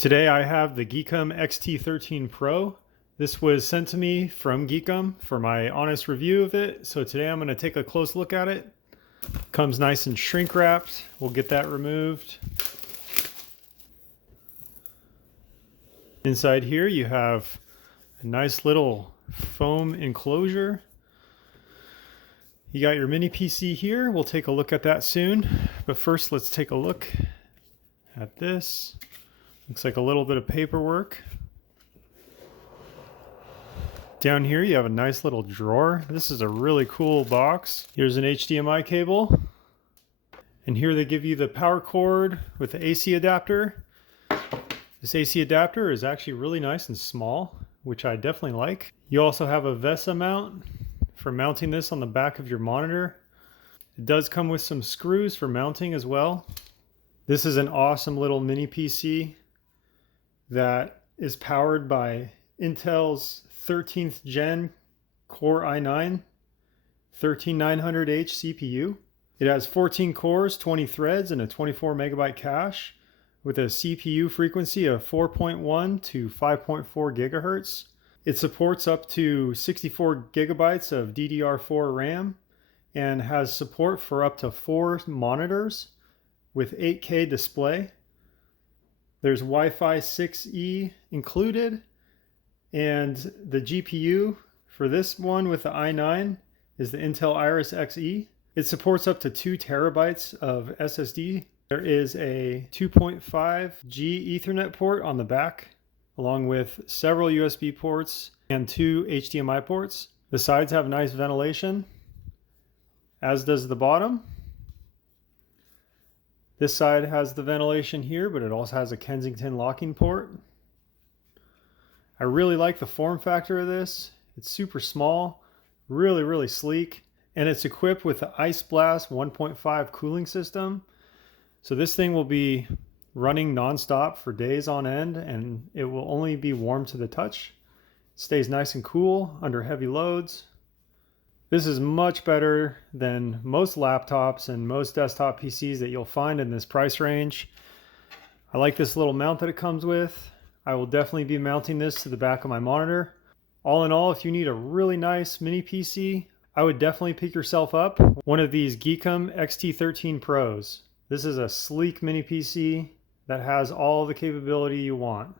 Today I have the GEEKOM XT13 Pro. This was sent to me from GEEKOM for my honest review of it. So today I'm going to take a close look at it. Comes nice and shrink wrapped. We'll get that removed. Inside here you have a nice little foam enclosure. You got your mini PC here. We'll take a look at that soon. But first let's take a look at this. Looks like a little bit of paperwork. Down here you have a nice little drawer. This is a really cool box. Here's an HDMI cable. And here they give you the power cord with the AC adapter. This AC adapter is actually really nice and small, which I definitely like. You also have a VESA mount for mounting this on the back of your monitor. It does come with some screws for mounting as well. This is an awesome little mini PC that is powered by Intel's 13th gen Core i9 13900H CPU. It has 14 cores, 20 threads, and a 24 megabyte cache with a CPU frequency of 4.1 to 5.4 gigahertz. It supports up to 64 gigabytes of DDR4 RAM and has support for up to 4 monitors with 8K display. There's Wi-Fi 6E included, and the GPU for this one with the i9 is the Intel Iris Xe. It supports up to 2 terabytes of SSD. There is a 2.5G Ethernet port on the back, along with several USB ports and 2 HDMI ports. The sides have nice ventilation, as does the bottom. This side has the ventilation here, but it also has a Kensington locking port. I really like the form factor of this. It's super small, really sleek, and it's equipped with the Ice Blast 1.5 cooling system. So this thing will be running nonstop for days on end, and it will only be warm to the touch. It stays nice and cool under heavy loads. This is much better than most laptops and most desktop PCs that you'll find in this price range. I like this little mount that it comes with. I will definitely be mounting this to the back of my monitor. All in all, if you need a really nice mini PC, I would definitely pick yourself up one of these GEEKOM XT13 Pros. This is a sleek mini PC that has all the capability you want.